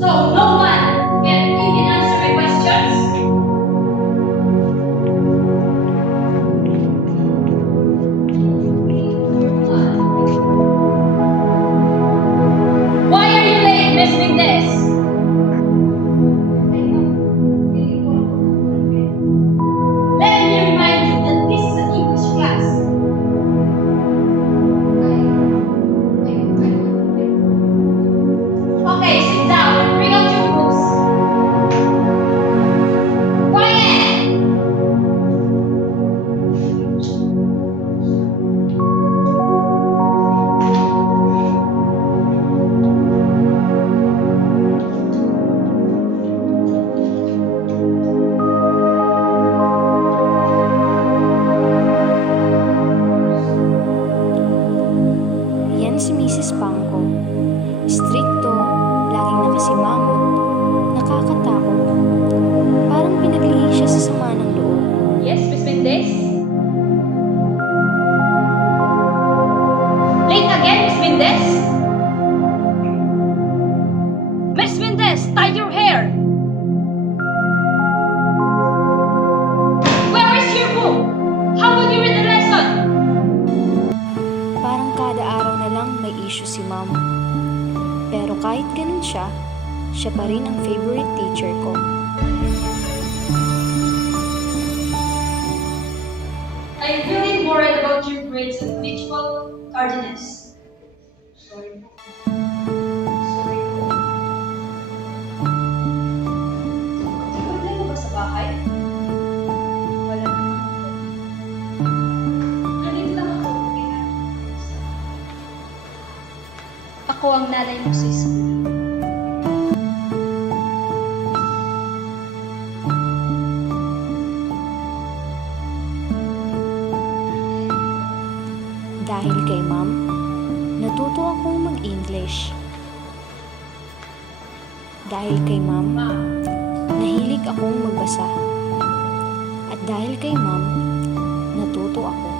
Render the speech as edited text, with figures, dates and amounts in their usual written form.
So no one can even answer my questions? Why are you late, Miss Mendez? Let me remind you that this is an English class. Okay, sit down and bring out your books. Quiet! Yan si Mrs. Pangko. Strikto, laging nakasimangot, nakakatakot. Parang pinaglihi siya sa sama ng loob. Yes, Miss Mendez? Late again, Miss Mendez? Miss Mendez, tie your hair! Where is your book? How will you read the lesson? Parang kada araw na lang may issue si ma'am. Pero kahit ganun siya pa rin ang favorite teacher ko. I'm really worried about your grades and visual tardiness. Sorry. Problema ba sa bahay? Wala naman. Nandito lang ako. Okay na. Ako ang nanay mo sa school. Dahil kay ma'am, natuto akong mag-English. Dahil kay ma'am, nahilig akong magbasa. At dahil kay ma'am, natuto ako.